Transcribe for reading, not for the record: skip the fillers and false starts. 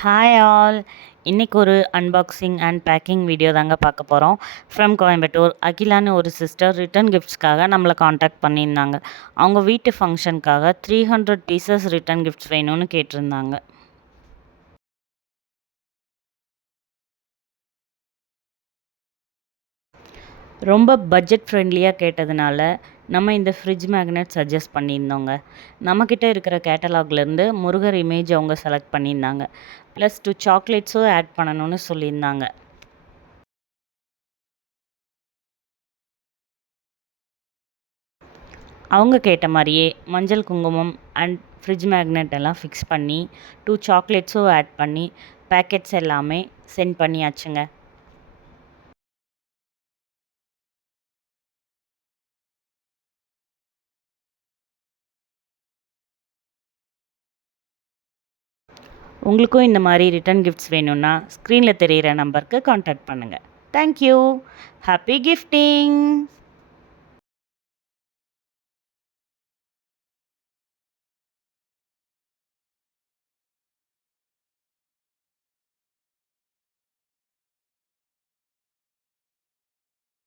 Hi all. இன்னைக்கு ஒரு unboxing and packing video தாங்க பார்க்க போகிறோம். ஃப்ரம் கோயம்புத்தூர் அகிலான்னு ஒரு சிஸ்டர் ரிட்டர்ன் கிஃப்ட்ஸ்க்காக நம்மளை காண்டாக்ட் பண்ணியிருந்தாங்க. அவங்க வீட்டு ஃபங்க்ஷனுக்காக 300 பீசஸ் ரிட்டர்ன் கிஃப்ட்ஸ் வேணும்னு கேட்டிருந்தாங்க. ரொம்ப பட்ஜெட் ஃப்ரெண்ட்லியாக கேட்டதுனால நம்ம இந்த ஃப்ரிட்ஜ் மேக்னெட் சஜஸ்ட் பண்ணியிருந்தோங்க. நம்மக்கிட்ட இருக்கிற கேட்டலாக்லேருந்து முருகர் இமேஜ் அவங்க செலக்ட் பண்ணியிருந்தாங்க. ப்ளஸ் 2 சாக்லேட்ஸும் ஆட் பண்ணணும்னு சொல்லியிருந்தாங்க. அவங்க கேட்ட மாதிரியே மஞ்சள் குங்குமம் அண்ட் ஃப்ரிட்ஜ் மேக்னெட் எல்லாம் ஃபிக்ஸ் பண்ணி 2 சாக்லேட்ஸும் ஆட் பண்ணி பேக்கெட்ஸ் எல்லாமே சென்ட் பண்ணியாச்சுங்க. உங்களுக்கும் இந்த மாதிரி ரிட்டர்ன் கிஃப்ட்ஸ் வேணும்னா ஸ்க்ரீனில் தெரிகிற நம்பருக்கு காண்டாக்ட் பண்ணுங்கள். தேங்க்யூ. Happy gifting.